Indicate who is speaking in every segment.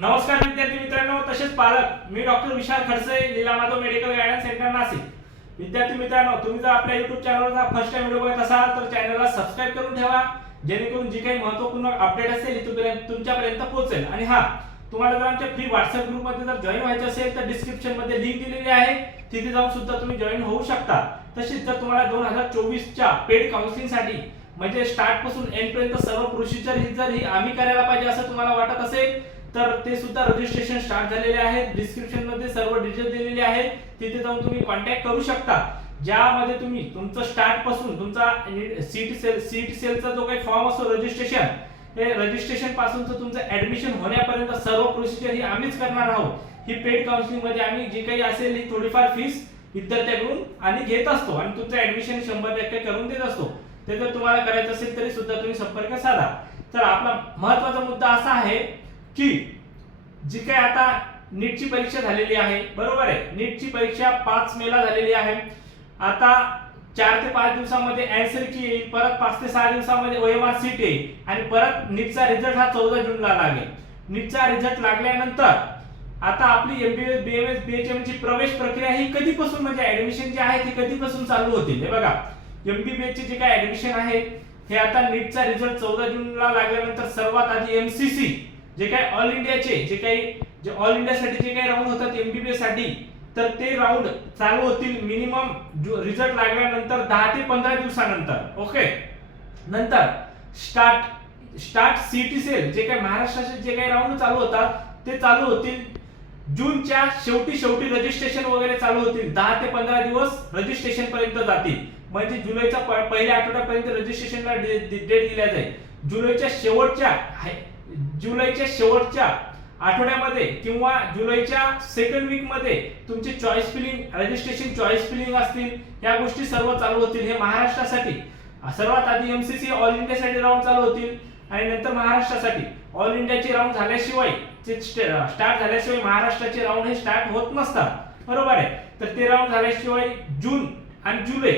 Speaker 1: नमस्कार विद्यार्थी मित्रांनो तसेच पालक मी doctor Vishal Khadse Leela Madhav medical guidance centre Nashik. विद्यार्थी मित्रांनो तुम्ही जर आपल्या युट्यूब चॅनलचा फर्स्ट टाइम व्हिडिओ बघत असाल तर चॅनलला सबस्क्राईब करून ठेवा जेणेकरून जी काही महत्त्वपूर्ण अपडेट असेल तुमपर्यंत- तुमच्यापर्यंत पोहोचेल. आणि हा तुम्हाला जर आमच्या फ्री व्हॉट्सअप ग्रुपमध्ये जर जॉईन व्हायचं असेल तर डिस्क्रिप्शनमध्ये लिंक दिलेली आहे. तिथे जाऊन सुद्धा तुम्ही जॉईन होऊ शकता. तसेच जर तुम्हाला दोन हजार चोवीसच्या पेड काउन्सिलिंगसाठी म्हणजे स्टार्टपासून एंड पर्यंत सर्व प्रोसिजर ही जर ही आम्ही करायला पाहिजे असं तुम्हाला वाटत असेल तर ते सुद्धा रजिस्ट्रेशन स्टार्ट झालेले आहे डिस्क्रिप्शनमध्ये सर्व डिटेल दिलेले आहेत. तिथे जाऊन तुम्ही कॉन्टॅक्ट करू शकता. ज्यामध्ये तुम्ही तुमचं स्टार्टपासून तुमचा सीट सेल सीट सेलचा जो काही फॉर्म असतो रजिस्ट्रेशन हे रजिस्ट्रेशनपासून तुमचं ऍडमिशन होण्यापर्यंत सर्व प्रोसिजर ही आम्हीच करणार आहोत. ही पेड काउन्सिलिंगमध्ये आम्ही जी काही असेल ही थोडीफार फीस विद्यार्थ्याकडून आणि घेत असतो आणि तुमचं ऍडमिशन शंभर टक्के करून देत असतो. ते जर तुम्हाला करायचं असेल तरी सुद्धा तुम्ही संपर्क साधा. तर आपला महत्त्वाचा मुद्दा असा आहे की जी काय आता नीटची परीक्षा झालेली आहे बरोबर आहे? नीटची परीक्षा पाच मेला झालेली आहे. आता चार ते पाच दिवसामध्ये अँसर की येईल परत पाच ते सहा दिवसामध्ये ओएमआर सीट येईल आणि परत नीटचा रिझल्ट हा चौदा जूनला लागेल. नीटचा रिझल्ट लागल्यानंतर आता आपली एमबीएस बीएमएस बीएचएम ची प्रवेश प्रक्रिया ही कधीपासून म्हणजे ऍडमिशन जे आहे ती कधीपासून चालू होतील? हे बघा एमबीबीएस चे जे काय ऍडमिशन आहे हे आता नीटचा रिझल्ट चौदा जूनला लागल्यानंतर सर्वात आधी एमसीसी जे काही ऑल इंडियाचे जे काही जे ऑल इंडियासाठी जे काही राऊंड होतात एमबीबीएससाठी तर ते राऊंड चालू होतील मिनिमम रिझल्ट लागल्यानंतर दहा ते पंधरा दिवसानंतर ओके नंतर स्टार्ट स्टार्ट सीटी सेल जे काही महाराष्ट्राचे जे काही राऊंड चालू होतात ते चालू होतील जूनच्या शेवटी शेवटी रजिस्ट्रेशन वगैरे चालू होतील. दहा ते पंधरा दिवस रजिस्ट्रेशन पर्यंत जातील. म्हणजे जुलैच्या पहिल्या आठवड्यापर्यंत रजिस्ट्रेशनला डेट दिल्या जाईल. जुलैच्या शेवटच्या हाय- जुलैच्या शेवटच्या आठवड्यामध्ये किंवा जुलैच्या सेकंड वीकमध्ये तुमचे choice filling registration choice filling असतील या गोष्टी सर्व चालू होतील. हे महाराष्ट्रासाठी सर्वात आधी एमसीसी ऑल इंडियासाठी राऊंड चालू होतील आणि नंतर महाराष्ट्रासाठी. ऑल इंडियाचे राऊंड झाल्याशिवाय स्टार्ट झाल्याशिवाय महाराष्ट्राचे राऊंड हे स्टार्ट होत नसतात. बरोबर आहे? तर ते राऊंड झाल्याशिवाय जून आणि जुलै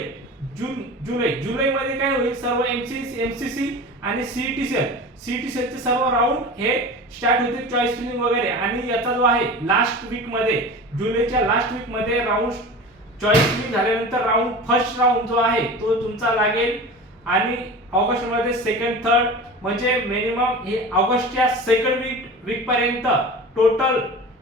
Speaker 1: जून जुलै जुलैमध्ये काय होईल? सर्व एमसी एमसीसी आणि सीईटी सेल सीईटी सेलचे सर्व राऊंड हे स्टार्ट होतील चॉईस फिलिंग वगैरे. आणि याचा जो आहे लास्ट वीकमध्ये जुलैच्या लास्ट वीकमध्ये राऊंड चॉईस फिलिंग झाल्यानंतर राऊंड फर्स्ट राऊंड जो आहे तो तुमचा लागेल. आणि ऑगस्टमध्ये सेकंड थर्ड म्हणजे मिनिमम हे ऑगस्टच्या सेकंड वीक वीक पर्यंत टोटल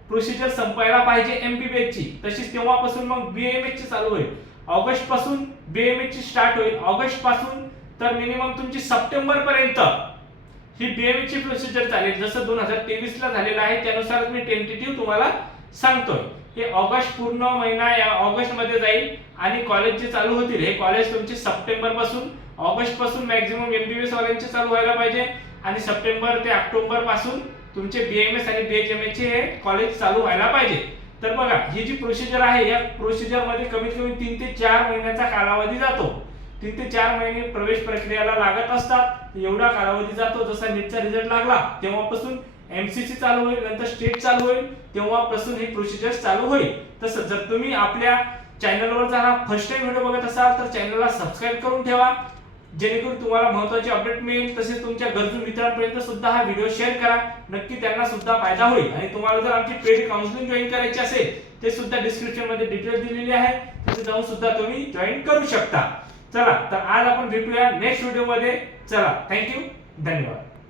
Speaker 1: प्रोसिजर संपायला पाहिजे एमबीबीएस ची. तशीच तेव्हापासून मग बीएमएस ची चालू होईल. ऑगस्टपासून बीएमएस ची स्टार्ट होईल. ऑगस्टपासून तर मिनिमम तुमची सप्टेंबर पर्यंत ही बीएमएस प्रोसिजर चालेल. जसं दोन हजार तेवीस ला झालेलं आहे त्यानुसार मी टेंटेटिव्ह तुम्हाला सांगतोय. हे ऑगस्ट पूर्ण महिना या ऑगस्टमध्ये जाईल आणि कॉलेज जे चालू होतील हे कॉलेज तुमचे सप्टेंबरपासून ऑगस्टपासून मॅक्झिमम एमबीबीएस वाल्यांचे चालू व्हायला पाहिजे आणि सप्टेंबर ते ऑक्टोबरपासून तुमचे बीएमएस आणि बीएचएमएस चे हे कॉलेज चालू व्हायला पाहिजे. तर बघा ही जी प्रोसिजर आहे या प्रोसिजरमध्ये कमीत कमी तीन ते चार महिन्याचा कालावधी जातो. तीन ते चार महिने प्रवेश प्रक्रियेला लागत असतात. एवढा कालावधी जातो जसा नीटचा रिझल्ट लागला तेव्हापासून एमसीसी चालू होईल नंतर स्टेट चालू होईल तेव्हापासून ही प्रोसिजर चालू होईल. तसं जर तुम्ही आपल्या चॅनलवर जर फर्स्ट टाइम व्हिडिओ बघत असाल तर चॅनलला सबस्क्राईब करून ठेवा. जेणेकरून तुम्हाला महत्वाची अपडेट मिळेल. तसेच तुमच्या गरजू मित्रांपर्यंत सुद्धा हा व्हिडिओ शेअर करा. नक्की त्यांना सुद्धा फायदा होईल. आणि तुम्हाला जर आमची पेड काउन्सिलिंग जॉईन करायची असेल ते सुद्धा डिस्क्रिप्शनमध्ये डिटेल दिलेली आहे. तिथे जाऊन सुद्धा तुम्ही जॉईन करू शकता. चला तर आज आपण भेटूया नेक्स्ट व्हिडिओमध्ये चला थँक्यू धन्यवाद.